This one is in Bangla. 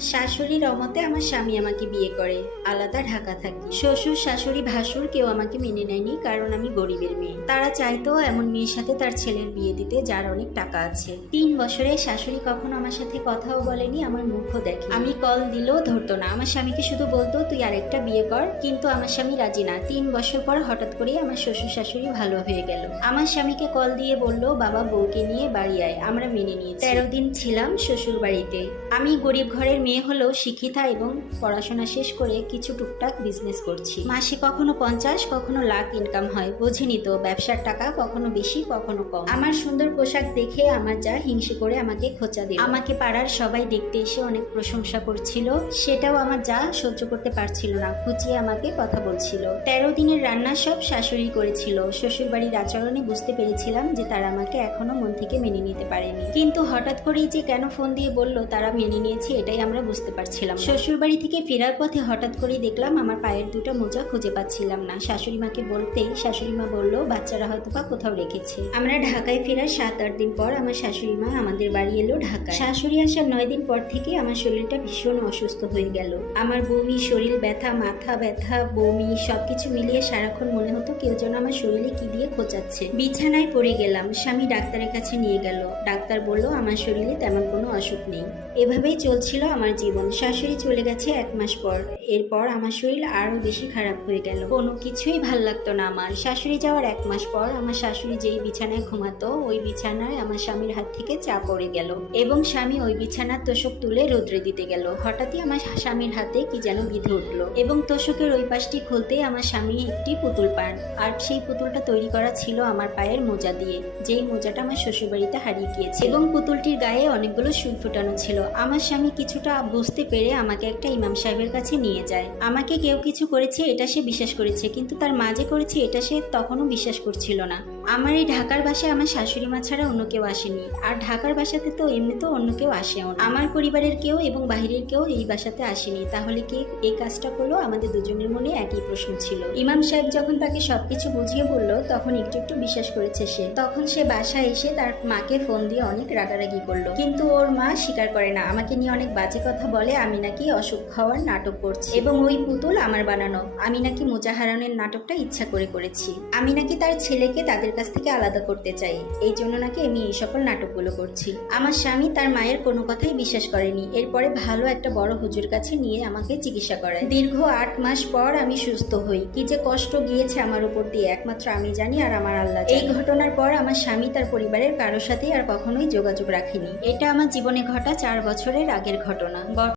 শাশুড়ির অমতে আমার স্বামী আমাকে বিয়ে করে। আলাদা ঢাকা থাকি। শ্বশুর, শাশুড়ি, ভাসুর কেউ আমাকে মেনে নেয়নি কারণ আমি গরিবের মেয়ে। তারা চাইতো এমন মেয়ের সাথে তার ছেলের বিয়ে দিতে যার অনেক টাকা আছে। তিন বছরে শাশুড়ি কখনো আমার সাথে কথাও বলেনি, আমার মুখও দেখে আমি কল দিলেও ধরতো না। আমার স্বামীকে শুধু বলতো, তুই আরেকটা বিয়ে কর। কিন্তু আমার স্বামী রাজি না। তিন বছর পর হঠাৎ করেই আমার শ্বশুর, শাশুড়ি ভালো হয়ে গেল। আমার স্বামীকে কল দিয়ে বলল, বাবা বউকে নিয়ে বাড়ি আয়, আমরা মেনে নিয়েছি। তেরো দিন ছিলাম শ্বশুর বাড়িতে আমি গরিব ঘরের মেয়ে হলেও শিক্ষিতা এবং পড়াশোনা শেষ করে কিছু টুকটাক বিজনেস করছি। মাসে কখনো পঞ্চাশ, কখনো লাখ ইনকাম হয়, বোঝেনি তো ব্যবসার টাকা কখনো বেশি, কখনো কম। আমার সুন্দর পোশাক দেখে আমার যা হিংসে করে আমাকে খোঁচা দিল। আমাকে পাড়ার সবাই দেখতে এসে অনেক প্রশংসা করছিল। সেটাও আমার যা সহ্য করতে পারছিল না, খুঁচিয়ে আমাকে কথা বলছিল। তেরো দিনের রান্না সব শাশুড়ি করেছিল। শ্বশুর বাড়ির আচরণে বুঝতে পেরেছিলাম যে তারা আমাকে এখনও মন থেকে মেনে নিতে পারেনি। কিন্তু হঠাৎ করেই যে কেন ফোন দিয়ে বলল, তারা মেনে নিয়েছে, এটাই আমরা বুঝতে পারছিলাম শ্বশুরবাড়ি থেকে ফেরার পথে হঠাৎ করে দেখলাম আমার পায়ের দুটো মোজা খুঁজে পাচ্ছিলাম না। শাশুড়ি মাকে বলতেই শাশুড়ি মা বলল, বাচ্চারা হয়তো বা কোথাও রেখেছে। আমরা ঢাকায় ফেরার সাত আট দিন পর আমার শাশুড়ি মা আমাদের বাড়ি এলো ঢাকা শাশুড়ি আসার নয় দিন পর থেকে আমার শরীরটা ভীষণ অসুস্থ হয়ে গেল। আমার বমি, শরীর ব্যথা, মাথা ব্যথা, বমি সবকিছু মিলিয়ে সারাক্ষণ মনে হতো কেউ যেন আমার শরীরে কি দিয়ে খোঁচাচ্ছে। বিছানায় পড়ে গেলাম, স্বামী ডাক্তারের কাছে নিয়ে গেল। ডাক্তার বলল, আমার শরীরে তেমন কোনো অসুখ নেই। এভাবেই চলছিল আমার জীবন। শাশুড়ি চলে গেছে এক মাস পর। এরপর আমার শরীর আরও বেশি খারাপ হয়ে গেল। কোনো কিছুই ভালো লাগতো না আমার। শাশুড়ি যাওয়ার এক মাস পর আমার শাশুড়ি যেই বিছানায় ঘুমাতো, ওই বিছানায় আমার স্বামীর হাত থেকে চা পড়ে গেল এবং স্বামী ওই বিছানার তোষক তুলে রোদ্রে দিতে গেল। হঠাৎই আমার স্বামীর হাতে কি যেন বিধে উঠল এবং তোষকের ওই পাশটি খুলতেই আমার স্বামী একটি পুতুল পান। আর সেই পুতুলটা তৈরি করা ছিল আমার পায়ের মোজা দিয়ে। যেই মোজাটা আমার শ্বশুরবাড়িতে হারিয়ে গিয়েছে। এবং পুতুলটির গায়ে অনেকগুলো সুই ফুটানো ছিল। আমার স্বামী কিছুটা বুঝতে পেরে আমাকে একটা ইমাম সাহেবের কাছে নিয়ে যায়। আমাকে কেউ কিছু করেছে, এটা সে বিশ্বাস করেছে, কিন্তু তার মাঝে করেছে, এটা সে তখনও বিশ্বাস করছিল না। আমার এই ঢাকার বাসায় আমার শাশুড়ি মা ছাড়া অন্য কেউ আসেনি, আর ঢাকার বাসাতে তো এমনিতেও অন্য কেউ আসেও। আমার পরিবারের কেউ এবং বাহিরের কেউ এই বাসাতে আসেনি, তাহলে কি এই কাজটা করল? আমাদের দুজনের মনে একই প্রশ্ন ছিল। ইমাম সাহেব যখন তাকে সবকিছু বুঝিয়ে বলল, তখন একটু একটু বিশ্বাস করেছে সে। তখন সে বাসায় এসে তার মাকে ফোন দিয়ে অনেক রাগারাগি করল, কিন্তু ওর মা স্বীকার করে না, আমাকে নিয়ে অনেক বাজে কথা বলে আমি নাকি অসুখ হওয়ার নাটক করছি। এবং ওই পুতুল আমার বানানো। আমি নাকি মোজাহারানের নাটকটা ইচ্ছা করে করেছি। আমি নাকি তার ছেলেকে তাদের কাছ থেকে আলাদা করতে চাই। এই জন্য নাকি আমি এই সকল নাটকগুলো করছি। আমার স্বামী তার মায়ের কোনো কথাই বিশ্বাস করেনি। এরপরে ভালো একটা বড় হুজুর কাছে নিয়ে আমাকে চিকিৎসা করায়। দীর্ঘ আট মাস পর আমি সুস্থ হই। কি যে কষ্ট গিয়েছে আমার উপর দিয়ে। একমাত্র আমি জানি আর আমার আল্লাহ এই ঘটনার পর আমার স্বামী তার পরিবারের কারোর সাথেই আর কখনোই যোগাযোগ রাখেনি। এটা আমার জীবনে ঘটা চার বছরের আগের ঘটনা। না।